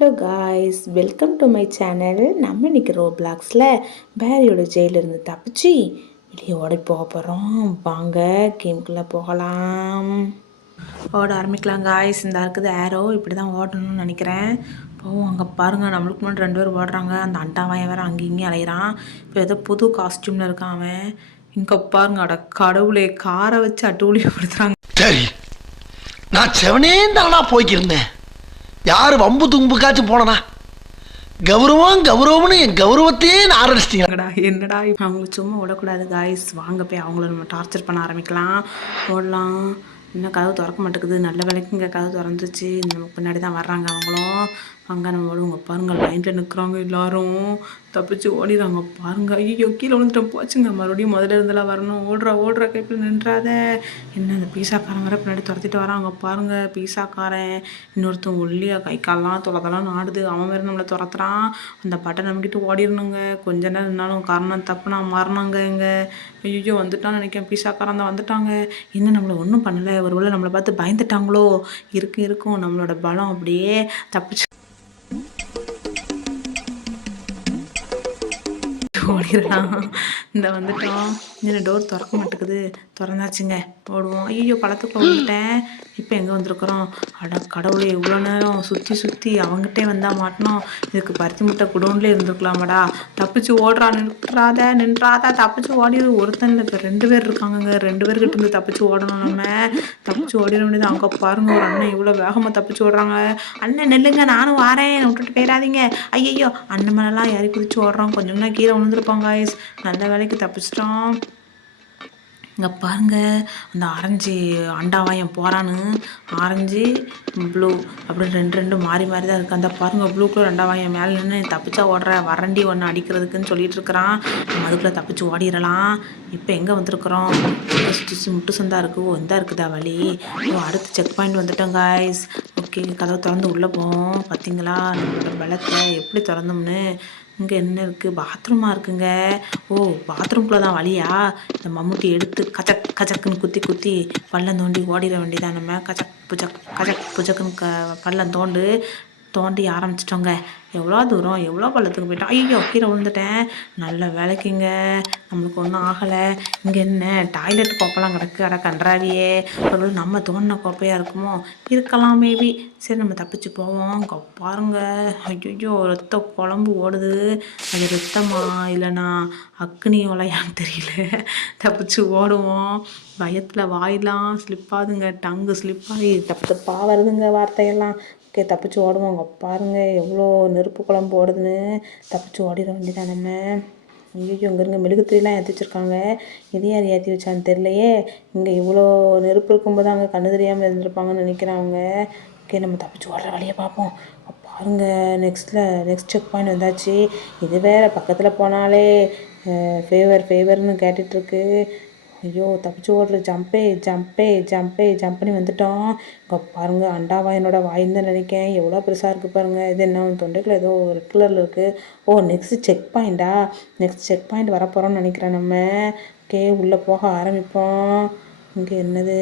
Hello guys, welcome to my channel. நம்ம இன்னைக்கு ரோப்ளாக்ஸில் பேரியோட ஜெயிலிருந்து தப்பிச்சு வெளியே ஓடி போக போகிறோம். வாங்க கேம்குள்ளே போகலாம். ஓட ஆரம்பிக்கலாம் காய்ஸ். இந்த இருக்குது ஏரோ, இப்படி தான் ஓடணும்னு நினைக்கிறேன். போவோம். அங்கே பாருங்கள், நம்மளுக்கு முன்னாடி 2 பேர் ஓடுறாங்க. அந்த அண்டாவாயன் வேறு அங்கேயும் இங்கேயும் அலையிறான். இப்போ ஏதோ புது காஸ்டியூமில் இருக்கான் அவன். இங்கே பாருங்க, அட கடவுளே, காரை வச்சு அட்டூழியப்படுத்துகிறாங்க. சரி, நான் செவனே தானா போய்க்கிருந்தேன். யாரு வம்பு தும்புக்காச்சும் போனனா? கௌரவம்னு என் கௌரவத்தையே ஆரம்பிச்சிட்டீங்கடா. என்னடா அவங்க சும்மா விடக்கூடாது காய்ஸ். வாங்க போய் அவங்கள நம்ம டார்ச்சர் பண்ண ஆரம்பிக்கலாம். ஓடலாம். இன்னும் கதவு திறக்க மாட்டேங்குது. நல்ல வேலைக்கு இங்கே கதவு திறந்துச்சு. நம்ம பின்னாடி தான் வர்றாங்க அவங்களும். அங்கே நம்ம ஓடுவோங்க. பாருங்கள், லைனில் நிற்கிறாங்க எல்லாரும். தப்பிச்சு ஓடிடுறாங்க. பாருங்கள், ஐயோ கீழே விழுந்துட்டோம். போச்சுங்க. மறுபடியும் முதல்ல இருந்தெல்லாம் வரணும். ஓடுற கைப்பில் நின்றாத. என்ன அந்த பீஸாக்காரன் வர பின்னாடி துரத்திட்டு வராங்க. பாருங்கள், பீஸாக்காரன் இன்னொருத்தன் ஒல்லியா கை காலெலாம் தொலைதெல்லாம் ஆடுது. அவன் வேறு நம்மளை துரத்துறான். அந்த பட்டை நம்மக்கிட்ட ஓடிடணுங்க. கொஞ்ச நேரம் இருந்தாலும் காரணம் தப்புனா மாறினாங்க. எங்கே ஐயோ வந்துட்டான்னு நினைக்கிறேன். பீஸாக்காரன் தான் வந்துட்டாங்க. இன்னும் நம்மளை ஒன்றும் பண்ணலை. ஒருவேளை நம்மளை பார்த்து பயந்துட்டாங்களோ? இருக்கும் நம்மளோட பலம். அப்படியே தப்பிச்சு ஓடிடலாம். இந்த வந்துட்டோம். இந்த டோர் திறக்க மாட்டேங்குது. திறந்தாச்சுங்க. ஓடுவோம். ஐயோ பழத்துக்குள்ள வந்துட்டேன். இப்போ எங்கே வந்திருக்கிறோம்? அட கடவுளே, இவ்வளோ நேரம் சுற்றி அவங்ககிட்டே வந்தால் மாட்டினோம். இதுக்கு பருத்தி முட்டை குடோன்லேயே இருந்துருக்கலாமாடா. தப்பிச்சு ஓடுறா. நின்றாத தப்பிச்சு ஓடிடு. ஒருத்தன் இப்போ 2 பேர் இருக்காங்கங்க. 2 பேர்கிட்ட இருந்து தப்பிச்சு ஓடணும். நம்ம தப்பிச்சு ஓடிட வேண்டியது. அங்கே பாருங்க, ஒரு அண்ணன் இவ்வளோ வேகமாக தப்பிச்சு ஓடுறாங்க. அண்ணன் நெல்லுங்க, நானும் வாரேன், விட்டுட்டு போயிடாதீங்க. ஐயோ அண்ணன் மேலாம் ஏறி குதிச்சு ஓடுறோம். கொஞ்சம்னா கீழே விழுந்துருப்பாங்க காய்ஸ். நல்ல வேலைக்கு தப்பிச்சிட்டோம். இங்கே பாருங்கள், அந்த ஆரஞ்சு அண்டாவாயம் போகிறான்னு. ஆரஞ்சு ப்ளூ அப்படின்னு 2 மாறி தான் இருக்குது. அந்த பாருங்கள், ப்ளூ கலர் அண்டாவாயம் மேலே நின்று தப்பிச்சா ஓடுற வரண்டி ஒன்று அடிக்கிறதுக்குன்னு சொல்லிட்டு இருக்கிறான். நம்ம அதுக்குள்ளே தப்பிச்சு ஓடிடலாம். இப்போ எங்கே வந்திருக்கிறோம்? முட்டு சந்தா இருக்குது. ஓ இந்த இருக்குதா வழி? அடுத்து செக் பாயிண்ட் வந்துட்டோம் காய்ஸ். ஓகே, கதவை திறந்து உள்ளே போவோம். பார்த்தீங்களா நம்மளோட பலத்தை எப்படி திறந்தோம்னு. இங்கே என்ன இருக்குது? பாத்ரூமாக இருக்குங்க. ஓ பாத்ரூம்குள்ளே தான் வழியா? இந்த மம்முட்டி எடுத்து கச்சக்குன்னு குத்தி பள்ளம் தோண்டி ஓடிட வேண்டியதான். நம்ம கச்சக் புஜக்குன்னு பள்ளம் தோண்டி ஆரம்பிச்சிட்டோங்க. எவ்வளோ தூரம், எவ்வளோ பள்ளத்துக்கு போயிட்டோம். ஐயோ கீழே விழுந்துட்டேன். நல்ல வேலைக்குங்க, நம்மளுக்கு ஒன்றும் ஆகலை. இங்கே என்ன டாய்லெட் கோப்பெல்லாம் கிடக்கு. அட கன்றாவியே, ஒரு நம்ம தோண்டின கோப்பையாக இருக்குமோ? இருக்கலாம் மேபி. சரி, நம்ம தப்பிச்சு போவோம். இங்கே பாருங்க, ஐயோ ரத்த குழம்பு ஓடுது. அது ரத்தமா இல்லைனா அக்னி ஒலையான்னு தெரியல. தப்பிச்சு ஓடுவோம். பயத்தில் வாயெல்லாம் ஸ்லிப்பாகுதுங்க. டங்கு ஸ்லிப்பாகி தப்பாக வருதுங்க வார்த்தையெல்லாம். ஓகே, தப்பிச்சு ஓடுவோம். அங்கே பாருங்கள், எவ்வளோ நெருப்பு குழம்பு ஓடுதுன்னு. தப்பிச்சு ஓடிட வேண்டியதான் நம்ம. ஐயோ இங்கே இருங்க, மெழுகுத்திரிலாம் ஏற்றி வச்சுருக்காங்க. எது யார் ஏற்றி வச்சான்னு தெரியலையே. இங்கே இவ்வளோ நெருப்பு இருக்கும்போது அங்கே கண்ணு தெரியாமல் இருந்திருப்பாங்கன்னு நினைக்கிறாங்க. ஓகே, நம்ம தப்பிச்சு ஓடுற வழியை பார்ப்போம். பாருங்கள், நெக்ஸ்ட் செக் பாயிண்ட் வந்தாச்சு. இது வேறு பக்கத்தில் போனாலே ஃபேவர்னு கேட்டுட்ருக்கு. ஐயோ தப்பிச்சு ஓடுற. ஜம்ப் பண்ணி வந்துட்டோம். இங்கே பாருங்கள், அண்டாவாயனோட வாயின்னு தான் நினைக்கிறேன். எவ்வளோ பெருசாக இருக்குது பாருங்கள். இது என்ன தொண்டைக்குள்ள ஏதோ ரெட் கலரில் இருக்குது. ஓ நெக்ஸ்ட் செக் பாயிண்ட் வரப்போகிறோம்னு நினைக்கிறேன் நம்ம. ஓகே, உள்ளே போக ஆரம்பிப்போம். இங்கே என்னது?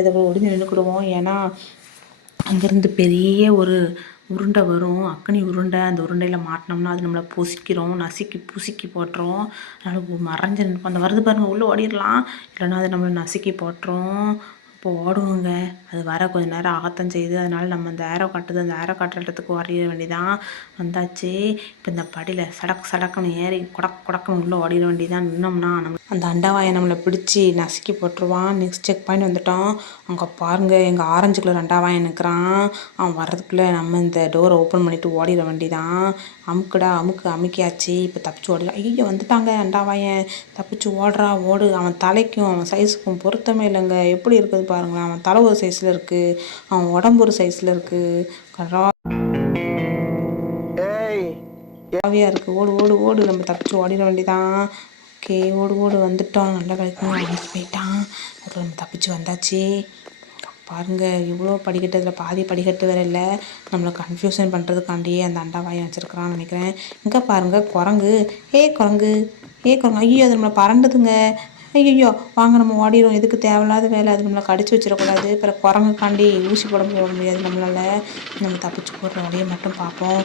இதை ஒடிஞ்சு நின்றுக்கிடுவோம். ஏன்னா அங்கேருந்து பெரிய ஒரு உருண்டை வரும், அக்னி உருண்டை. அந்த உருண்டையில் மாட்டினோம்னா அது நம்மளை புசுக்கி போட்டுரும். அதனால் மறைஞ்சு நிற்போம். அந்த வருது பாருங்கள், உள்ளே ஓடிடலாம். இல்லைன்னா அது நம்மளை நசுக்கி போட்டுரும். இப்போ ஓடுவோங்க. அது வர கொஞ்சம் நேரம் ஆகத்தான் செய்யுது. அதனால் நம்ம அந்த ஏரோ காட்டுற இடத்துக்கு ஓடிட வேண்டியதான். வந்தாச்சு. இப்போ இந்த படியில் சடக்குன்னு ஏறி குடக்குன்னு உள்ளே ஓடிட வேண்டியதான். நின்னோம்னா நம்ம அந்த அண்டாவாயை நம்மளை பிடிச்சி நசுக்கி போட்டுருவான். நெக்ஸ்ட் செக் பாயிண்ட் வந்துட்டோம். அங்கே பாருங்கள், எங்கள் ஆரஞ்சு கலர் அண்டாவாயன் நிற்கிறான். அவன் வர்றதுக்குள்ளே நம்ம இந்த டோரை ஓப்பன் பண்ணிவிட்டு ஓடிட வேண்டியதான். அமுக்கியாச்சு. இப்போ தப்பிச்சு ஓடிடலாம். ஐயோ வந்துட்டாங்க அண்டாவாயன். தப்பிச்சு ஓடு. அவன் தலைக்கும் அவன் சைஸுக்கும் பொருத்தமே இல்லைங்க. எப்படி இருக்குது பாருங்களேன். அவன் தலை ஒரு சைஸில் இருக்குது, அவன் உடம்பு ஒரு சைஸில் இருக்குது. காவியாக இருக்குது. ஓடு. நம்ம தப்பிச்சு ஓடிட வேண்டியதான். ஓகே, ஓடு வந்துட்டோம். நல்ல வேலைக்கு வந்து போயிட்டான். அதில் நம்ம தப்பிச்சு வந்தாச்சு. பாருங்கள், இவ்வளோ படிக்கட்டு. அதில் பாதி படிக்கட்டு வேறு இல்லை. நம்மளை கன்ஃபியூஷன் பண்ணுறதுக்காண்டியே அந்த அண்டாவாயம் வச்சுருக்கிறான்னு நினைக்கிறேன். இங்கே பாருங்கள், குரங்கு. குரங்கு. ஐயோ அது நம்மளை பறண்டுதுங்க. ஐயோ வாங்க நம்ம ஓடிடும், எதுக்கு தேவையில்லாத வேலை, அது நம்மளை கடிச்சு வச்சிடக்கூடாது, அப்புறம் குரங்குக்காண்டி ஊசி போட முடியாது நம்மளால. நம்ம தப்பிச்சு போடுற வழியை மட்டும் பார்ப்போம்.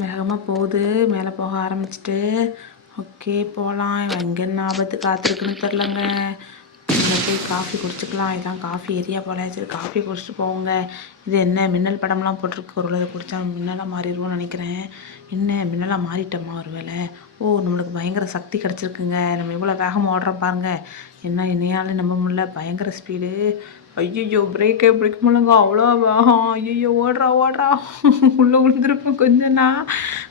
வேகமாக போகுது, மேலே போக ஆரம்பிச்சிட்டு. ஓகே போகலாம். எங்கே என்ன ஆபத்து காத்திருக்குன்னு தெரிலங்க. இங்கே போய் காஃபி குடிச்சிக்கலாம். இதான் காஃபி ஏரியா போல. சரி காஃபி குடிச்சிட்டு போவோங்க. இது என்ன மின்னல் படம்லாம் போட்டிருக்கு, ஒரு இதை குடித்தா மின்னலாக மாறிடுவோம்னு நினைக்கிறேன். என்ன மின்னலாக மாறிட்டோமா ஒரு வேளை? ஓ நம்மளுக்கு பயங்கர சக்தி கிடச்சிருக்குங்க. நம்ம எவ்வளோ வேகமாக ஓடுறோம் பாருங்க. என்ன என்னையாலும் நம்ப முடியல, பயங்கர ஸ்பீடு. ஐயோ பிரேக்கே பிடிக்க முடியலங்க, அவ்வளோ வேகம். ஐயோ ஓடுறா ஓடுறா. உள்ளே விழுந்துருப்போம், கொஞ்சம் நான்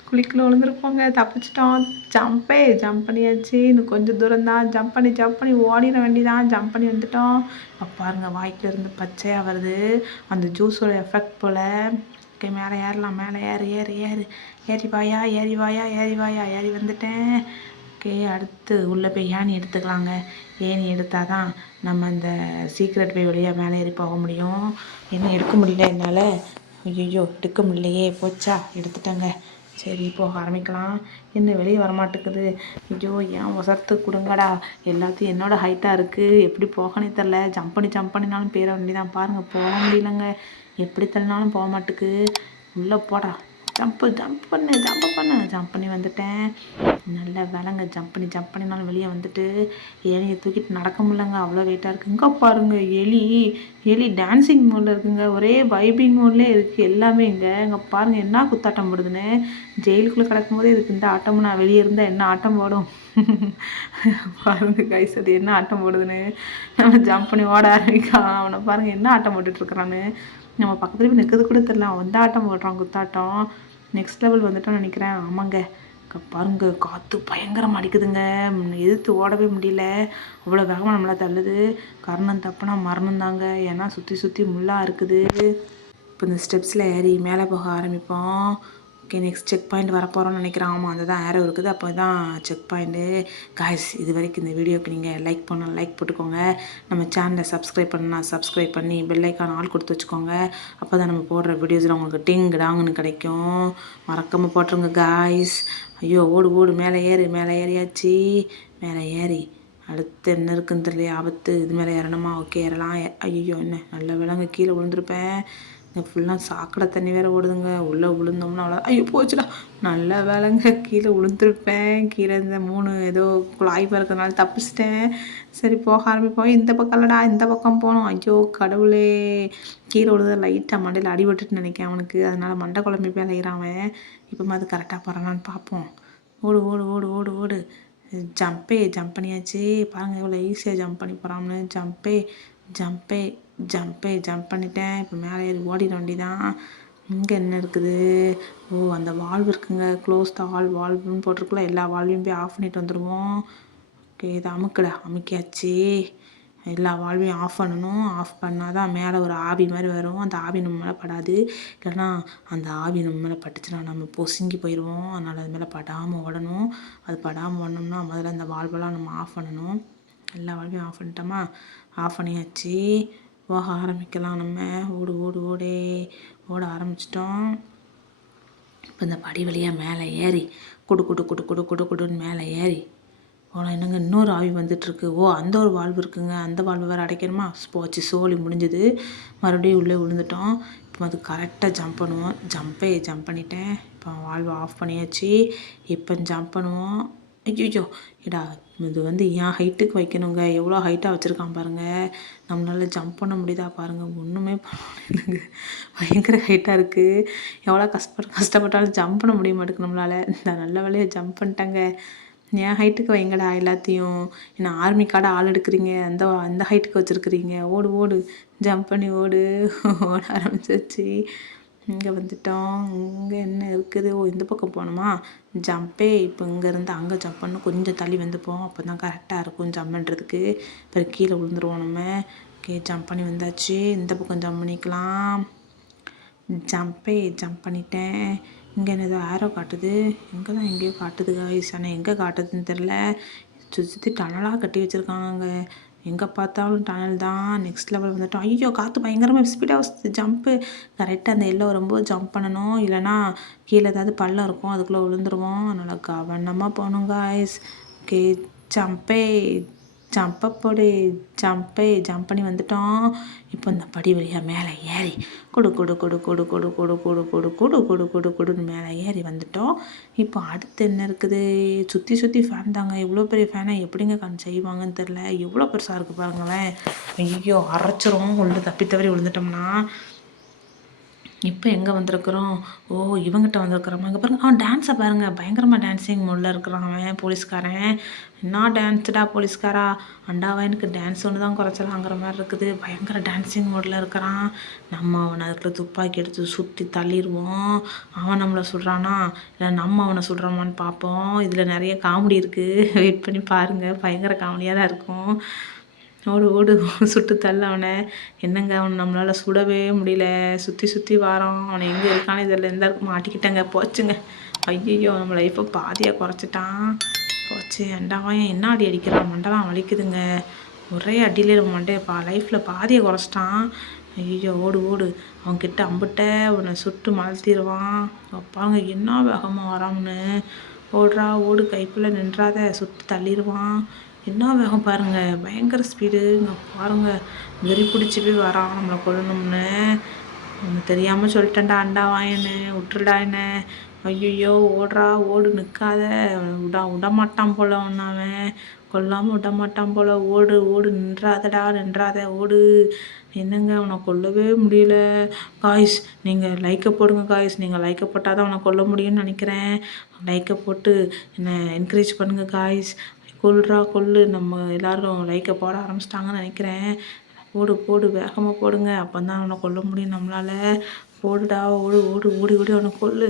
குழிக்குள்ள விழுந்துருப்போங்க. தப்பிச்சிட்டோம். ஜம்ப் பண்ணியாச்சு. இன்னும் கொஞ்சம் தூரம் தான். ஜம்ப் பண்ணி ஓடிட வேண்டிதான். ஜம்ப் பண்ணி வந்துட்டோம். இப்போ பாருங்கள் வாய்க்குள்ள இருந்து பச்சையாக வருது, அந்த ஜூஸோட எஃபெக்ட் போல். ஓகே மேலே ஏறலாம். மேலே ஏறு ஏறு ஏறு ஏறி வாயா ஏறி வாயா ஏறி வாயா ஏறி வந்துட்டேன். ஓகே அடுத்து உள்ளே போய் ஏணி எடுத்துக்கலாங்க. ஏணி எடுத்தால் தான் நம்ம அந்த சீக்ரெட் வே வழியாக மேலே ஏறி போக முடியும். என்ன எடுக்க முடியல என்னால். ஐயோ எடுக்க முடியலையே, போச்சா, எடுத்துட்டேங்க. சரி போக ஆரம்பிக்கலாம். என்ன வெளியே வரமாட்டேக்குது. ஐயோ ஏன் உசரத்து கொடுங்கடா. எல்லாத்தையும் என்னோடய ஹைட்டாக இருக்குது, எப்படி போகனே தெரில. ஜம்ப் பண்ணினாலும் பேர வேண்டிதான். பாருங்கள் போக முடியலங்க, எப்படி தள்ளினாலும் போக மாட்டுக்கு. உள்ளே போடா. ஜம்ப் பண்ணி வந்துட்டேன். நல்ல வேலைங்க. ஜம்ப் பண்ணினாலும் வெளியே வந்துட்டு. ஏனியை தூக்கிட்டு நடக்க முடியலங்க, அவ்வளோ வெயிட்டாக இருக்குது. இங்கே பாருங்கள் எலி டான்ஸிங் மோடில் இருக்குங்க. ஒரே வைபிங் மோட்லேயே இருக்குது எல்லாமே. இங்கே பாருங்கள் என்ன குத்தாட்டம் போடுதுன்னு. ஜெயிலுக்குள்ளே கிடக்கும்போதே இதுக்கு இந்த ஆட்டமும் நான் வெளியே இருந்தால் என்ன ஆட்டம் போடும். பாருங்க கைஸ் அது என்ன ஆட்டம் போடுதுன்னு. நம்ம ஜம்ப் பண்ணி ஓட ஆரம்பிக்கலாம். அவனை பாருங்கள் என்ன ஆட்டம் போட்டுட்ருக்குறான்னு. நம்ம பக்கத்துல போய் நிற்கிறது கூட தெரில, அவன் வந்து ஆட்டம் போடுறான் குத்தாட்டம். நெக்ஸ்ட் லெவல் வந்துட்டோன்னு நினைக்கிறேன். ஆமாங்க பாருங்க காற்று பயங்கரமாக அடிக்குதுங்க. எதிர்த்து ஓடவே முடியல, அவ்வளோ வேகமாக நம்மளை தள்ளுது. கர்ணம் தப்புனா மரணம் தாங்க, ஏன்னா சுற்றி முள்ளாக இருக்குது. இப்போ இந்த ஸ்டெப்ஸில் ஏறி மேலே போக ஆரம்பிப்போம். ஓகே நெக்ஸ்ட் செக் பாயிண்ட் வரப்போகிறோன்னு நினைக்கிறேன். ஆமாம் அந்த தான் ஏரோ இருக்குது, அப்போ தான் செக் பாயிண்ட்டு. காய்ஸ் இது வரைக்கும் இந்த வீடியோக்கு நீங்கள் லைக் போட்டுக்கோங்க. நம்ம சேனலை சப்ஸ்கிரைப் சப்ஸ்கிரைப் பண்ணி பெல் ஐக்கான் ஆல் கொடுத்து வச்சுக்கோங்க. அப்போ தான் நம்ம போடுற வீடியோஸில் உங்களுக்கு டிங் டாங்குன்னு கிடைக்கும். மறக்காமல் போட்டுருங்க காய்ஸ். ஐயோ ஓடு மேலே ஏறியாச்சு. மேலே ஏறி அடுத்து என்ன இருக்குன்னு தெரியல, ஆபத்து. இது மேலே ஏறணுமா? ஓகே ஏறலாம். ஐயோ என்ன நல்ல விலங்கு, கீழே விழுந்திருப்பேன். ஃபுல்லாக சாக்கடை தண்ணி வேறு ஓடுதுங்க. உள்ளே விழுந்தோம்னா அவ்வளோ. ஐயோ போச்சுடா, நல்ல வேலைங்க, கீழே விழுந்துருப்பேன். கீழே இந்த 3 ஏதோ குழாய் பறக்கிறதுனால தப்பிச்சிட்டேன். சரி போக ஆரம்பிப்போம். இந்த பக்கம் இல்லைடா, இந்த பக்கம் போகணும். ஐயோ கடவுளே, கீழே விழுத லைட்டாக மண்டையில் அடிபட்டுட்டு நினைக்கிறேன் அவனுக்கு. அதனால் மண்டை குழம்பி போய் அலைகிறான் அவன். இப்போ அது கரெக்டாக போகிறானான்னு பார்ப்போம். ஓடு ஜம்ப் பண்ணியாச்சு. பாருங்கள் எவ்வளோ ஈஸியாக ஜம்ப் பண்ணி போகிறான்னு. ஜம்ப் பண்ணிட்டேன். இப்போ மேலே ஏறி ஓடிட வேண்டிதான். இங்கே என்ன இருக்குது? ஓ அந்த வால்வு இருக்குங்க. க்ளோஸ் த ஆல் வால்வுன்னு போட்டிருக்குள்ள, எல்லா வால்வையும் போய் ஆஃப் பண்ணிட்டு வந்துடுவோம். ஓகே இதை அமுக்கியாச்சு. எல்லா வால்வையும் ஆஃப் பண்ணணும். ஆஃப் பண்ணால் தான் மேலே ஒரு ஆவி மாதிரி வரும். அந்த ஆவி நம்ம மேலே படாது, இல்லைன்னா அந்த ஆவி நம்ம மேலே பட்டுச்சுன்னா நம்ம பொசுங்கி போயிடுவோம். அதனால் அது மேலே படாமல் ஓடணும். அது படாமல் ஓடணும்னா முதல்ல அந்த வால்வெல்லாம் நம்ம ஆஃப் பண்ணணும். எல்லா வால்வையும் ஆஃப் பண்ணிட்டோமா? ஆஃப் பண்ணியாச்சு. போக ஆரம்பிக்கலாம். நம்ம ஓட ஆரம்பிச்சிட்டோம். இப்போ இந்த படி வழியாக மேலே ஏறி குடுன்னு மேலே ஏறி போனால் என்னங்க இன்னொரு ஆவி வந்துட்டுருக்கு. ஓ அந்த ஒரு வால்வு இருக்குங்க, அந்த வால்வு வேறு அடைக்கணுமா? போச்சு, சோலி முடிஞ்சது. மறுபடியும் உள்ளே விழுந்துட்டோம். இப்போ அது கரெக்டாக ஜம்ப் பண்ணுவோம். ஜம்ப் பண்ணிட்டேன். இப்போ வால்வு ஆஃப் பண்ணியாச்சு. இப்போ ஜம்ப் பண்ணுவோம். ஐயோ இடா, இது என் ஹைட்டுக்கு வைக்கணுங்க. எவ்வளோ ஹைட்டாக வச்சுருக்கான் பாருங்கள். நம்மளால் ஜம்ப் பண்ண முடியுதா பாருங்கள். ஒன்றுமே பண்ண முடியலைங்க, பயங்கர ஹைட்டாக இருக்குது. எவ்வளோ கஷ்டப்பட்டாலும் ஜம்ப் பண்ண முடிய மாட்டேங்குது நம்மளால். இந்த நல்ல வேலையை ஜம்ப் பண்ணிட்டாங்க. என் ஹைட்டுக்கு வைங்கடா எல்லாத்தையும். என்ன ஆர்மி கார்டு ஆள் எடுக்கிறீங்க, அந்த ஹைட்டுக்கு வச்சுருக்குறீங்க. ஓடு ஜம்ப் பண்ணி ஓட ஆரம்பிச்சிருச்சு. இங்கே வந்துட்டோம். இங்கே என்ன இருக்குது? ஓ இந்த பக்கம் போகணுமா? இப்போ இங்கேருந்து அங்கே ஜம்ப் பண்ணணும். கொஞ்சம் தள்ளி வந்துப்போம், அப்போ தான் கரெக்டாக இருக்கும் ஜம்ப் பண்ணுறதுக்கு. அப்புறம் கீழே விழுந்துருவோம் நம்ம. ஜம்ப் பண்ணி வந்தாச்சு. இந்த பக்கம் ஜம்ப் பண்ணிக்கலாம். ஜம்ப் பண்ணிட்டேன். இங்கே ஏதோ ஆரோ காட்டுது. இங்கே தான் எங்கேயோ காட்டுது காய்ஸ், ஆனால் எங்கே காட்டுதுன்னு தெரில. சுற்றி டனலாக கட்டி வச்சுருக்காங்க. எங்கே பார்த்தாலும் டனல் தான். நெக்ஸ்ட் லெவல் வந்துட்டோம். ஐயோ காற்று பயங்கரமாக ஸ்பீடாக வச்சுது. ஜம்ப்பு கரெக்டாக அந்த எல்லை வரும்போது ஜம்ப் பண்ணணும், இல்லைனா கீழே ஏதாவது பள்ளம் இருக்கும் அதுக்குள்ளே விழுந்துருவோம். அதனால் கவனமாக போகணும் காய்ஸ். ஓகே ஜம்பே ஜம்பை போடு ஜம்ப் பண்ணி வந்துட்டோம். இப்போ இந்த படி வழியாக மேலே ஏறி கொடு கொடு கொடு கொடு கொடு கொடு கொடு கொடு கொடு கொடு கொடு கொடுன்னு மேலே ஏறி வந்துட்டோம். இப்போ அடுத்து என்ன இருக்குது? சுற்றி ஃபேன் தாங்க. இவ்வளோ பெரிய ஃபேனை எப்படிங்க செய்வாங்கன்னு தெரில. எவ்வளோ பெருசாக இருக்குது பாருங்களேன். ஐயோ அரைச்சிரும் உள்ள தப்பி தவறி விழுந்துட்டோம்னா. இப்போ எங்கே வந்திருக்கிறோம்? ஓ இவங்கிட்ட வந்திருக்கிறோமா? இங்கே பாருங்கள், அவன் டான்ஸை பாருங்கள், பயங்கரமாக டான்ஸிங் மூடில் இருக்கிறான் அவன் போலீஸ்காரன். என்ன டான்ஸுடா போலீஸ்காரா, அண்டாவனுக்கு டான்ஸ் ஒன்று தான் குறைச்சலாங்கிற மாதிரி இருக்குது. பயங்கர டான்ஸிங் மூடில் இருக்கிறான். நம்ம அவனை அதுக்குள்ள துப்பாக்கி எடுத்து சுற்றி தள்ளிடுவோம். அவன் நம்மளை சுடுறானா இல்லை நம்ம அவனை சுடுறோமான்னு பார்ப்போம். இதில் நிறைய காமெடி இருக்குது, வெயிட் பண்ணி பாருங்கள். பயங்கர காமெடியாக தான் இருக்கும். ஓடு ஓடு சுட்டு தள்ள அவனை. என்னங்க அவனை நம்மளால் சுடவே முடியல. சுற்றி வாரோம். அவனை எங்கே இருக்கானே இதில் எந்த மாட்டிக்கிட்டேங்க. போச்சுங்க. ஐயோ நம்ம லைஃப்பை பாதியாக குறைச்சிட்டான். போச்சு. அண்டாவான் என்ன அடி அடிக்கிறான், மண்டலாம் வலிக்குதுங்க. ஒரே அடியிலே நம்ம மண்டையப்பா லைஃப்பில் பாதியை குறைச்சிட்டான். ஐயோ ஓடு ஓடு, அவன்கிட்ட அம்பிட்ட அவனை சுட்டு மலர்த்திடுவான். அப்பாங்க என்ன வேகமாக வரான்னு. ஓடுறா ஓடு, கைக்குள்ளே நின்றாத, சுட்டு தள்ளிடுவான். என்ன வேகம் பாருங்கள், பயங்கர ஸ்பீடு. இங்கே பாருங்கள், வெறி பிடிச்சி போய் வரான் நம்மளை கொல்லணும்னு. அவனு தெரியாமல் சொல்லிட்டேன்டா அண்டாவாயன்னு, விட்டுருடா என்ன. ஐயோ ஓடுறா ஓடு, நிற்காத, விடமாட்டான் போல் அவன் கொல்லாமல் விடமாட்டான் போல். ஓடு ஓடு, நின்றாத ஓடு. என்னங்க அவனை கொல்லவே முடியல. காய்ஸ் நீங்கள் லைக்கை போடுங்க காய்ஸ். நீங்கள் லைக்கை போட்டால் தான் அவனை கொல்ல முடியும்னு நினைக்கிறேன். லைக்கை போட்டு என்னை என்கரேஜ் பண்ணுங்கள் காய்ஸ். கொல்லு. நம்ம எல்லோரும் லைக்கை போட ஆரம்பிச்சிட்டாங்கன்னு நினைக்கிறேன். போடு வேகமாக போடுங்க, அப்போ தான் அவனை கொல்ல முடியும் நம்மளால். போடுடா ஓடு ஓடு, ஓடி அவனை கொல்லு.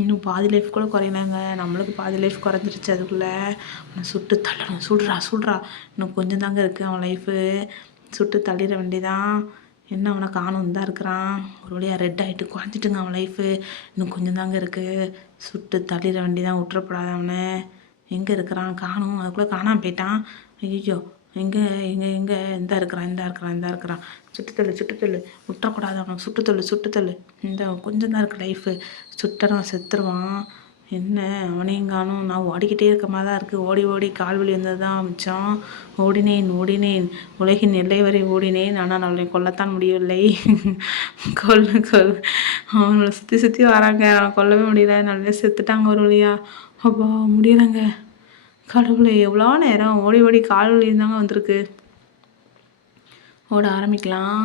இன்னும் பாதி லைஃப் கூட குறையலாங்க. நம்மளுக்கு பாதி லைஃப் குறைஞ்சிருச்சு. அதுக்குள்ளே அவனை சுட்டு தள்ளணும். சுடுறா. இன்னும் கொஞ்சம் தாங்க இருக்குது அவன் லைஃபு. சுட்டு தள்ளிட வேண்டியதான். என்ன அவனை காணும் தான் இருக்கிறான். ஒரு வழியாக ரெட் ஆகிட்டு குறைஞ்சிட்டுங்க அவன் லைஃபு. இன்னும் கொஞ்சம் தாங்க இருக்குது. சுட்டு தள்ளிட வேண்டியதான். விட்டுறப்படாத அவனை. எங்கே இருக்கிறான் காணும். அதுக்குள்ளே காணாமல் போயிட்டான். ஐயோ எங்கே இந்த இருக்கிறான். சுட்டுத்தள்ளு விட்டக்கூடாது அவனை. சுட்டுத்தள்ளு. இந்த கொஞ்சம் தான் இருக்குது லைஃபு. சுட்டறான், செத்துருவான். என்ன அவனையும் காணும். நான் ஓடிக்கிட்டே இருக்க மாதிரி தான் இருக்குது. ஓடி கால் வலி வந்தது தான் மிச்சம். ஓடினேன் உலகின் எல்லை வரை ஓடினேன். ஆனால் அவளை கொல்லத்தான் முடியவில்லை. கொல்லு அவங்கள சுற்றி வராங்க. அவனை கொல்லவே முடியல. நல்லா செத்துட்டாங்க ஒரு வழியா. அப்பா முடியலைங்க. கடவுளே எவ்வளோ நேரம் ஓடி கால் வலி தாங்க வந்திருக்கு. ஓட ஆரம்பிக்கலாம்.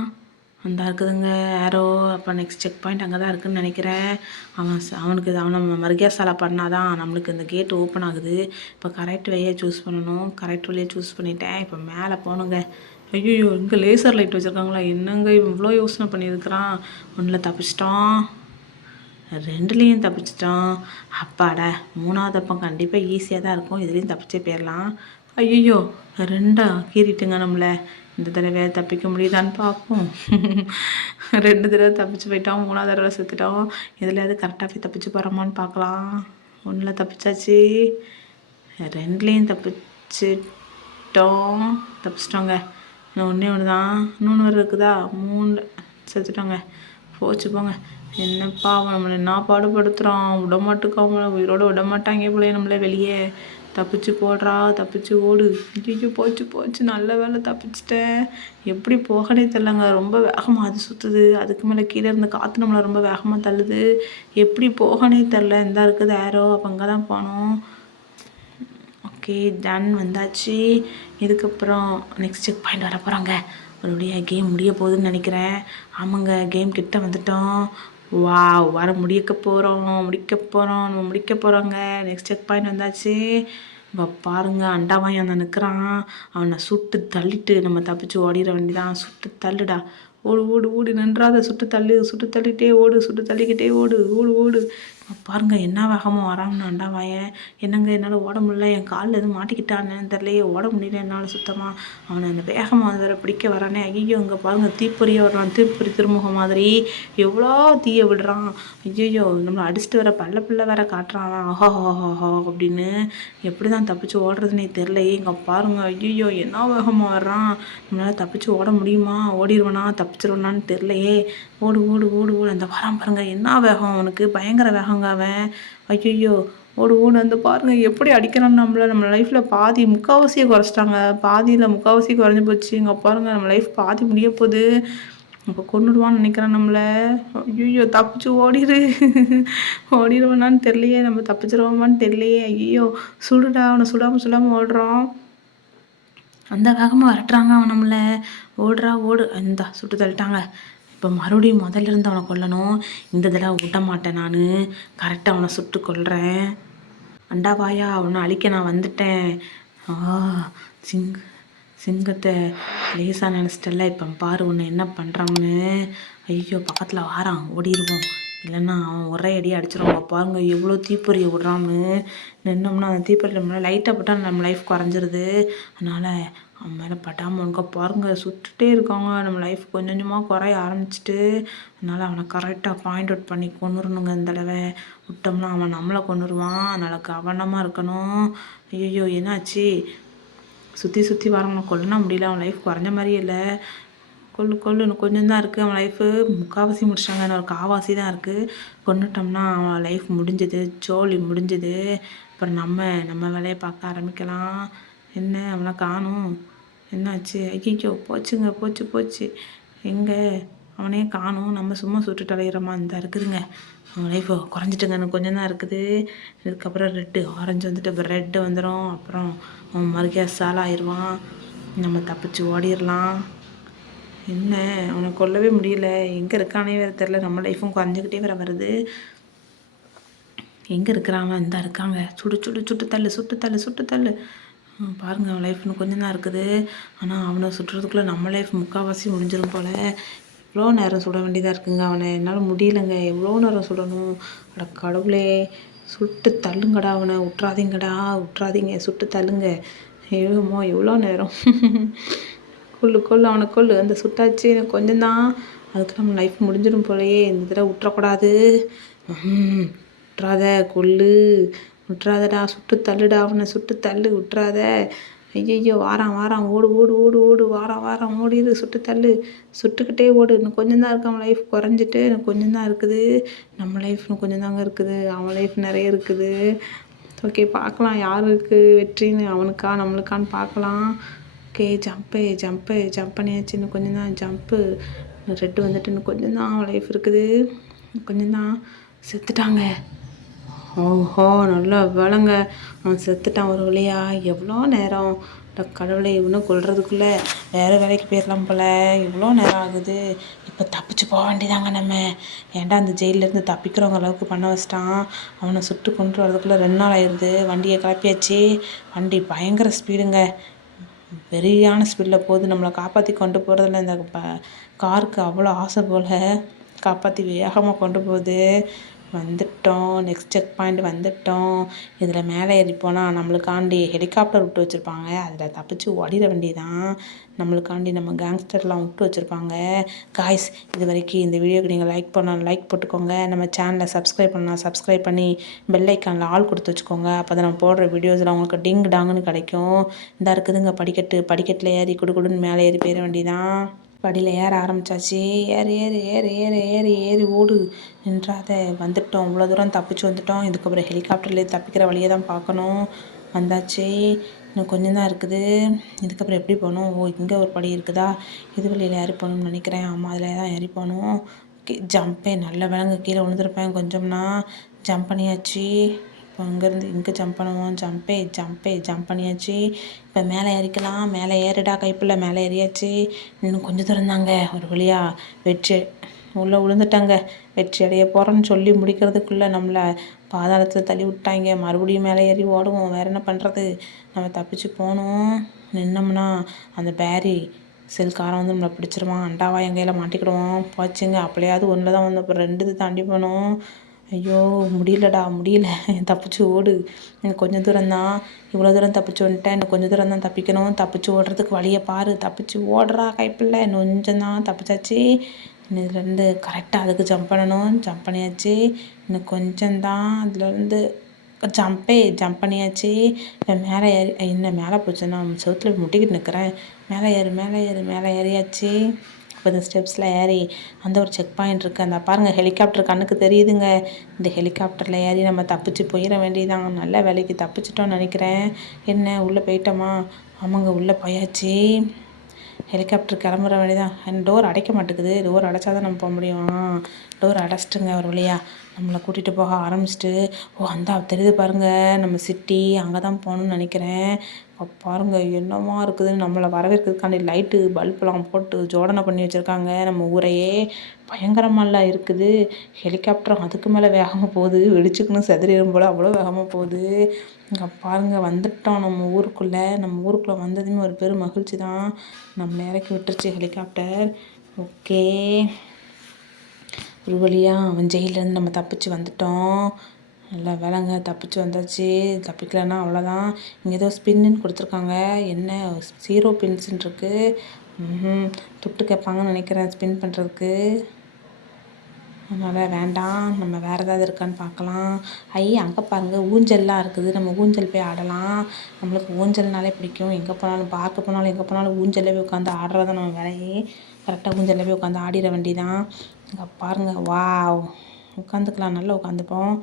அந்த இருக்குதுங்க ஏரோ. அப்போ நெக்ஸ்ட் செக் பாயிண்ட் அங்கே தான் இருக்குதுன்னு நினைக்கிறேன். அவனை மருகேசாலை பண்ணாதான் நம்மளுக்கு இந்த கேட் ஓப்பன் ஆகுது. இப்போ கரெக்ட் வழியை சூஸ் பண்ணணும். கரெக்ட் வழியை சூஸ் பண்ணிட்டேன். இப்போ மேலே போகணுங்க. ஐயோ இங்கே லேசர் லைட் வச்சுருக்காங்களா? என்னங்க இவ்வளோ யோசனை பண்ணியிருக்கிறான். ஒன்றில் தப்பிச்சிட்டோம், 2லேயும் தப்பிச்சிட்டோம். அப்பாடா, 3வது அப்போ கண்டிப்பாக ஈஸியாக தான் இருக்கும். இதுலேயும் தப்பிச்சே போயிடலாம். ஐயோ 2 கீறிட்டுங்க நம்மளை. இந்த தடவை தப்பிக்க முடியுதான்னு பார்ப்போம். 2 தடவை தப்பிச்சு போயிட்டோம். 3வது தடவை செத்துட்டோம். இதில் கரெக்டாக போய் தப்பிச்சு போகிறோமான்னு பார்க்கலாம். 1ல் தப்பிச்சாச்சு, 2லேயும் தப்பிச்சிட்டோங்க. இன்னும் ஒன்று தான். இன்னொன்று இருக்குதா? 3 செத்துட்டோங்க. போச்சு போங்க. என்னப்பா அவன் நம்மளை என்ன பாடுபடுத்துகிறான். விடமாட்டுக்காம உயிரோட விடமாட்டாங்க போல நம்மளை வெளியே. தப்பிச்சு ஓடு. ஐயோ போச்சு. நல்ல வேலை தப்பிச்சிட்டேன். எப்படி போகனே தெரிலங்க. ரொம்ப வேகமாக அது சுற்றுது. அதுக்கு மேலே கீழே இருந்த காற்று நம்மளை ரொம்ப வேகமாக தள்ளுது. எப்படி போகனே தெரில. இந்த இருக்குது ஏரோ. அப்போ அங்கே தான் போனோம். ஓகே டன் வந்தாச்சு. இதுக்கப்புறம் நெக்ஸ்ட் செக் பாயிண்ட் வர போகிறாங்க. அவருடைய கேம் முடிய போகுதுன்னு நினைக்கிறேன். ஆமாங்க, கேம் கிட்ட வந்துட்டோம். வர முடிக்க போகிறோங்க. நெக்ஸ்ட் செக் பாயிண்ட் வந்தாச்சு. இப்போ பாருங்க, அண்டாவாய் அந்த நிற்கிறான். அவனை சுட்டு தள்ளிட்டு நம்ம தப்பிச்சு ஓடிட வேண்டியதான். சுட்டு தள்ளுடா. ஓடு நின்றாத. சுட்டு தள்ளிக்கிட்டே ஓடு. பாருங்க என்ன வேகமாக வரான்னு அண்டாவாயன். என்னங்க என்னால் ஓட முடியல, என் காலில் எதுவும் மாட்டிக்கிட்டான்னு தெரியலையே, ஓட முடியல என்னால் சுத்தமாக. அவனை அந்த வேகமாக வந்து வேற பிடிக்க வரானே. ஐயோ இங்கே பாருங்க தீப்பொறியை விடுறான், தீப்பொறி திருமுகம் மாதிரி எவ்வளோ தீயை விடுறான். ஐயோ நம்மளை அடிச்சுட்டு வர பல்ல வேற காட்டுறான் அவன். ஆஹா அப்படின்னு. எப்படி தான் தப்பிச்சு ஓடுறதுன்னே தெரிலையே. இங்கே பாருங்க ஐயோ என்ன வேகமாக வர்றான். நம்மளால் தப்பிச்சு ஓட முடியுமா, ஓடிடுவேனா தப்பிச்சிருவேனான்னு தெரிலையே. ஓடு ஓடு ஓடு ஓடு. அந்த வரான் பாருங்க, என்ன வேகம் அவனுக்கு, பயங்கர வேகங்க அவன். ஐயோ ஓடு ஓடு. அந்த பாருங்க எப்படி அடிக்கிறான்னு நம்ம லைஃப்பில் பாதி முக்கால்வாசியை குறைச்சிட்டாங்க. பாதியில் முக்கால்வாசி குறைஞ்சி போச்சு. இங்கே பாருங்க நம்ம லைஃப் பாதி முடிய போகுது. இப்போ கொண்டுடுவான்னு நினைக்கிறேன் நம்மளை. ஐயோ தப்பிச்சு ஓடிடு. ஓடிடுவேனான்னு தெரியலையே, நம்ம தப்பிச்சிருவோமான்னு தெரியலையே. ஐயோ சுடுடா, அவனை சுடாமல் ஓடுறோம். அந்த வேகமாக விரட்டுறாங்க அவன் நம்மளை. ஓடுறா ஓடு. இந்தா சுட்டு தள்ளிட்டாங்க. இப்போ மறுபடியும் முதல்ல இருந்து அவனை கொல்லணும். இந்த தடவை விட மாட்டேன் நான், கரெக்டாக அவனை சுட்டு கொல்றேன். அண்டாவாயா அவனை அழிக்க நான் வந்துட்டேன். சிங்கத்தை லேசாக நினச்சிட்டல, இப்போ பாரு உன்னை என்ன பண்ணுறான்னு. ஐயோ பக்கத்தில் வாரான், ஓடிடுவோம் இல்லைன்னா அவன் ஒரே அடியாக அடிச்சிடுவாங்க. பாருங்க எவ்வளோ தீப்பொறியை விட்றான்னு. நின்னோம்னா அந்த தீப்பொறியில் நம்மளை லைட்டாக பட்டால் நம்ம லைஃப் குறைஞ்சிருது. அதனால் அவன் மேலே பட்டாமல் உனக்கு பாருங்கள் சுட்டுட்டே இருக்காங்க. நம்ம லைஃப் கொஞ்சம் கொஞ்சமாக குறைய ஆரம்பிச்சிட்டு. அதனால் அவனை கரெக்டாக பாயிண்ட் அவுட் பண்ணி கொண்டுடணுங்க. இந்த தடவை விட்டோம்னா அவன் நம்மளை கொண்டுருவான். அதனால் கவனமாக இருக்கணும். ஐயோ என்னாச்சு, சுற்றி வரவனை கொல்லுனா முடியல. அவன் லைஃப் குறைஞ்ச மாதிரியே இல்லை. கொல்லு இன்னும் கொஞ்சம் தான் இருக்குது. அவன் லைஃபு முக்கால்வாசி முடிச்சிட்டாங்க, இன்னும் ஒரு கால்வாசி தான் இருக்குது. கொண்டுட்டோம்னா அவன் லைஃப் முடிஞ்சது, ஜோலி முடிஞ்சது. அப்புறம் நம்ம வேலையை பார்க்க ஆரம்பிக்கலாம். என்ன அவனை காணும், என்னாச்சு? ஐயோ போச்சுங்க, போச்சு. எங்கே அவனே காணும். நம்ம சும்மா சுட்டுட்டு அலையிறோமா? இந்த இருக்குதுங்க அவன் லைஃப் குறைஞ்சிட்டுங்க, இன்னும் கொஞ்சம் தான் இருக்குது. இதுக்கப்புறம் ஆரஞ்சு வந்துட்டு அப்புறம் ரெட்டு வந்துடும். அப்புறம் அவன் மறுக்கையா சாலாயிடுவான். நம்ம தப்பிச்சு ஓடிடலாம். என்ன அவனை கொல்லவே முடியல, எங்கே இருக்கானே வேறு தெரில. நம்ம லைஃப்பும் குறைஞ்சிக்கிட்டே வேற வருது. எங்கே இருக்கிறான்? இந்த இருக்காங்க. சுட்டு தள்ளு. பாருங்கள் அவன் லைஃப் இன்னும் கொஞ்சம் தான் இருக்குது. ஆனால் அவனை சுட்டுறதுக்குள்ளே நம்ம லைஃப் முக்கால்வாசி முடிஞ்சிடும் போல். எவ்வளோ நேரம் சுட வேண்டியதாக இருக்குங்க அவனை. என்னால் முடியலைங்க, எவ்வளோ நேரம் சுடணும். அட கடவுளே, சுட்டு தள்ளுங்கடா அவனை, விட்றாதீங்க, சுட்டு தள்ளுங்க. ஏழுமோ எவ்வளோ நேரம். கொல்லு அவனை கொல்லு. அந்த சுட்டாச்சு எனக்கு கொஞ்சம் தான், அதுக்கு நம்ம லைஃப் முடிஞ்சிடும் போலையே. இந்த தடவை விட்டுறக்கூடாது. விட்றாத, கொல்லு, விட்றாதடா, சுட்டு தள்ளுடா அவனை, சுட்டு தள்ளு, விட்றாத. ஐயோ வாரான், ஓடு, வாரான் ஓடிடு, சுட்டு தள்ளு, சுட்டுக்கிட்டே ஓடு. இன்னும் கொஞ்சம் தான் இருக்குது அவன் லைஃப் குறைஞ்சிட்டு, இன்னும் கொஞ்சம் தான் இருக்குது. நம்ம லைஃப் இன்னும் கொஞ்சம் தாங்க இருக்குது, அவன் லைஃப் நிறைய இருக்குது. ஓகே பார்க்கலாம் யாருக்கு வெற்றின்னு, அவனுக்கா நம்மளுக்கான்னு பார்க்கலாம். ஓகே ஜம்ப் பண்ணியாச்சு. இன்னும் கொஞ்சம் தான் ஜம்ப்பு. ரெட்டு வந்துட்டு இன்னும் கொஞ்சம் தான் அவன் லைஃப் இருக்குது. கொஞ்சம் தான். செத்துட்டாங்க. ஓஹோ நல்லா வேலைங்க, அவன் செத்துட்டான் ஒரு வழியா. எவ்வளோ நேரம் கடவுளை இன்னும் கொல்றதுக்குள்ளே வேறு வேலைக்கு போயிடலாம் போல். இவ்வளோ நேரம் ஆகுது. இப்போ தப்பிச்சு போக வேண்டியதாங்க நம்ம. ஏன்டா அந்த ஜெயிலேருந்து தப்பிக்கிறவங்க அளவுக்கு பண்ண வச்சிட்டான். அவனை சுட்டு கொண்டு வரதுக்குள்ளே 2 நாள் ஆயிடுது. வண்டியை கிளப்பியாச்சு. வண்டி பயங்கர ஸ்பீடுங்க, வெறியான ஸ்பீடில் போகுது. நம்மளை காப்பாற்றி கொண்டு போகிறதுல இந்த காருக்கு அவ்வளோ ஆசை போல், காப்பாற்றி வேகமாக கொண்டு போகுது. வந்துட்டோம், நெக்ஸ்ட் செக் பாயிண்ட் வந்துட்டோம். இதில் மேலே ஏறி போனால் நம்மளுக்காண்டி ஹெலிகாப்டர் விட்டு வச்சுருப்பாங்க. அதில் தப்பிச்சு ஓடிட வேண்டியதான். நம்மளுக்காண்டி நம்ம கேங்ஸ்டர்லாம் விட்டு வச்சுருப்பாங்க. காய்ஸ், இது வரைக்கும் இந்த வீடியோக்கு நீங்கள் லைக் போட்டுக்கோங்க. நம்ம சேனலை சப்ஸ்கிரைப் பண்ணி பெல் ஐக்கானில் ஆல் கொடுத்து வச்சுக்கோங்க. அப்போ தான் நம்ம போடுற வீடியோஸில் உங்களுக்கு டிங் டாங்குன்னு கிடைக்கும். இந்த இருக்குதுங்க படிக்கட்டில் ஏறி குடுன்னு மேலே ஏறி போயிட வேண்டியதான். படியில் ஏற ஆரம்பித்தாச்சு. ஏறி ஓடு, நின்றாத. வந்துட்டோம், இவ்வளோ தூரம் தப்பிச்சு வந்துட்டோம். இதுக்கப்புறம் ஹெலிகாப்டர்லேயே தப்பிக்கிற வழியை தான் பார்க்கணும். வந்தாச்சு, இன்னும் கொஞ்சம் தான் இருக்குது. இதுக்கப்புறம் எப்படி போகணும்? இங்கே ஒரு படி இருக்குதா, இது வழியில் ஏறி போகணும்னு நினைக்கிறேன். ஆமாம், அதில் தான் ஏறி போகணும். ஜம்பே நல்ல விலங்கு, கீழே விழுந்துருப்பேன் கொஞ்சம்னா. ஜம்ப் பண்ணியாச்சு. இப்போ அங்கேருந்து இங்கே ஜம்ப் பண்ணுவோம். ஜம்ப் பண்ணியாச்சு. இப்போ மேலே ஏறிக்கலாம். மேலே ஏறிடா கைப்பில், மேலே ஏறியாச்சு. இன்னும் கொஞ்சம் தூரம் தாங்க. ஒரு வழியாக வெற்றி உள்ளே விழுந்துட்டாங்க. வெற்றி அடைய போகிறோன்னு சொல்லி முடிக்கிறதுக்குள்ளே நம்மளை பாதாளத்தில் தள்ளி விட்டாங்க. மறுபடியும் மேலே ஏறி ஓடுவோம், வேறு என்ன பண்ணுறது? நம்ம தப்பிச்சு போகணும். நின்னோம்னா அந்த பேரி செல்காரன் வந்து நம்மளை பிடிச்சிருவான். அண்டாவா எங்கையில் மாட்டிக்கிடுவோம். போச்சுங்க. அப்படியாவது ஒன்று தான் வந்து அப்புறம் 2 தாண்டி போனோம். ஐயோ முடியலடா முடியல, தப்பிச்சு ஓடு. எனக்கு கொஞ்சம் தூரம்தான், இவ்வளோ தூரம் தப்பிச்சு வந்துட்டேன், இன்னும் கொஞ்சம் தூரம் தான் தப்பிக்கணும். தப்பிச்சு ஓடுறதுக்கு வழியை பாரு, தப்பிச்சு ஓடுறா கைப்பிள்ளை. இன்னும் கொஞ்சம் தான் தப்பிச்சாச்சு. இன்னும் இதுலேருந்து கரெக்டாக அதுக்கு ஜம்ப் பண்ணணும். ஜம்ப் பண்ணியாச்சு. இன்னும் கொஞ்சம்தான், அதுலேருந்து ஜம்ப் பண்ணியாச்சு. இப்போ மேலே ஏறி என்ன மேலே போச்சுன்னா செவுத்துல முட்டிக்கிட்டு நிற்கிறேன். மேலே ஏறு மேலே ஏறு மேலே ஏறியாச்சு. இப்போ இந்த ஸ்டெப்ஸில் ஏறி அந்த ஒரு செக் பாயிண்ட் இருக்குது, அந்த பாருங்கள் ஹெலிகாப்டர் கண்ணுக்கு தெரியுதுங்க. இந்த ஹெலிகாப்டரில் ஏறி நம்ம தப்பிச்சு போயிட வேண்டியதான். நல்ல வேலைக்கு தப்பிச்சிட்டோன்னு நினைக்கிறேன். என்ன உள்ளே போயிட்டோமா? ஆமாங்க உள்ளே போயாச்சு. ஹெலிகாப்டர் கிளம்புற வேண்டியதான். டோர் அடைக்க மாட்டேங்குது, டோர் அடைச்சா தான் நம்ம போக முடியும். டோர் அடைச்சிட்டுங்க ஒரு வழியா நம்மளை கூட்டிகிட்டு போக ஆரம்பிச்சிட்டு. ஓ அந்த தெரியுது பாருங்கள் நம்ம சிட்டி, அங்கே தான் போகணுன்னு நினைக்கிறேன். பாருங்க என்னமா இருக்குதுன்னு, நம்மளை வரவேற்கிறதுக்காண்டி லைட்டு பல்பெலாம் போட்டு ஜோடனை பண்ணி வச்சுருக்காங்க. நம்ம ஊரையே பயங்கரமாலாம் இருக்குது. ஹெலிகாப்டரும் அதுக்கு மேலே வேகமாக போகுது, வெடிச்சுக்குன்னு செதறிடும் போல் அவ்வளோ வேகமாக போகுது. இங்கே பாருங்கள் வந்துட்டோம் நம்ம ஊருக்குள்ளே. நம்ம ஊருக்குள்ளே வந்ததுமே ஒரு பெரும் மகிழ்ச்சி தான். நம்மளை இறக்கி விட்டுருச்சு ஹெலிகாப்டர். ஓகே, ஒரு வழியாக அவன் ஜெயிலேருந்து நம்ம தப்பிச்சு வந்துட்டோம். நல்லா வேலைங்க, தப்பிச்சு வந்தாச்சு. தப்பிக்கலைன்னா அவ்வளோதான். இங்கே ஏதோ ஸ்பின்னு கொடுத்துருக்காங்க. என்ன 0 பின்ஸுன்னு இருக்குது. துட்டு கேட்பாங்கன்னு நினைக்கிறேன் ஸ்பின் பண்ணுறதுக்கு. அதனால் வேண்டாம், நம்ம வேறு ஏதாவது இருக்கான்னு பார்க்கலாம். அங்கே பாருங்கள் ஊஞ்சல்லாம் இருக்குது, நம்ம ஊஞ்சல் போய் ஆடலாம். நம்மளுக்கு ஊஞ்சல்னாலே பிடிக்கும். எங்கே போனாலும் பார்க்க போனாலும் எங்கே போனாலும் ஊஞ்சல்ல போய் உட்காந்து ஆடுறதான் நம்ம வேலையே. கரெக்டாக ஊஞ்சல்ல போய் உட்காந்து ஆடிட வேண்டியதான். இங்கே பாருங்கள், வாவ், உட்காந்துக்கலாம், நல்லா உட்காந்துப்போம்.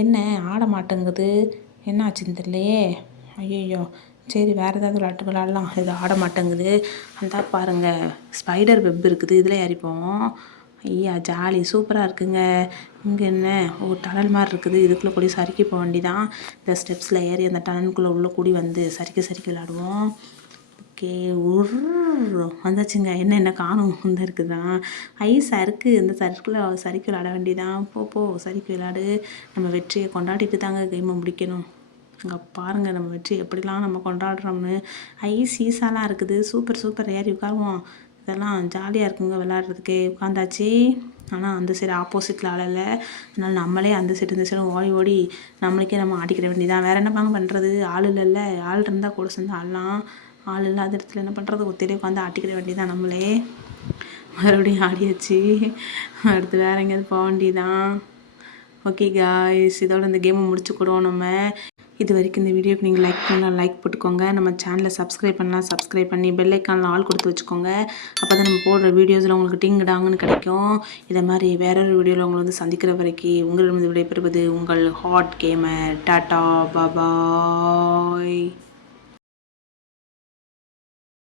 என்ன ஆட மாட்டேங்குது, என்ன ஆச்சுன்னு தெரியலையே. ஐயோ, சரி வேறு ஏதாவது விளையாட்டு விளையாடலாம். இது ஆட மாட்டேங்குது. அந்த பாருங்கள் ஸ்பைடர் வெப் இருக்குது, இதில் ஏறிப்போம். ஐயா ஜாலி, சூப்பராக இருக்குங்க. இங்கே என்ன ஒரு டனல் மாதிரி இருக்குது, இதுக்குள்ளே கூடி சறுக்கி போக வேண்டிதான். இந்த ஸ்டெப்ஸில் ஏறி அந்த டனலுக்குள்ளே உள்ளே கூடி வந்து சறுக்கி விளையாடுவோம். ஓகே, வந்தாச்சுங்க. என்ன காணும் இந்த இருக்குதான் சறுக்கு, இந்த சறுக்கில் சறுக்கி விளையாட வேண்டியதான். போ சறுக்கி விளையாடு. நம்ம வெற்றியை கொண்டாடிட்டு தாங்க கேமை முடிக்கணும். அங்கே பாருங்கள் நம்ம வெற்றி எப்படிலாம் நம்ம கொண்டாடுறோம்னு. சீசாலாம் இருக்குது, சூப்பர் ஏறி உட்காருவோம். இதெல்லாம் ஜாலியாக இருக்குங்க விளையாடுறதுக்கு. உட்காந்தாச்சு. ஆனால் அந்த சைடு ஆப்போசிட்டில் ஆளலை, அதனால் நம்மளே அந்த சைடு இந்த சைடும் ஓடி நம்மளுக்கே நம்ம ஆடிக்கிற வேண்டியதான். வேறு என்ன பண்ணுறது, ஆள் இல்லைல்ல. ஆள் இருந்தால் கூட சேர்ந்து ஆடலாம். ஆள் இல்லாத இடத்துல என்ன பண்ணுறது, ஒத்திலே உட்காந்து ஆட்டிக்கிற வேண்டியதான் நம்மளே. மறுபடியும் ஆடியாச்சு. அடுத்து வேறு எங்கேயாவது போக வேண்டியதான். ஓகே காய்ஸ், இதோட இந்த கேமை முடிச்சுக்கூடுவோம் நம்ம. இது வரைக்கும் இந்த வீடியோக்கு நீங்கள் லைக் பண்ணலாம், லைக் போட்டுக்கோங்க. நம்ம சேனலை சப்ஸ்கிரைப் பண்ணலாம், சப்ஸ்கிரைப் பண்ணி பெல் ஐக்கானில் ஆல் கொடுத்து வச்சுக்கோங்க. அப்போ தான் நம்ம போடுற வீடியோஸில் உங்களுக்கு டிங்டாங்கன்னு கிடைக்கும். இதை மாதிரி வேறொரு வீடியோவில் உங்களை வந்து சந்திக்கிற வரைக்கும் உங்களிடம் விடைபெறுவது உங்கள் ஹாட் கேமர். டாட்டா பாபாய்.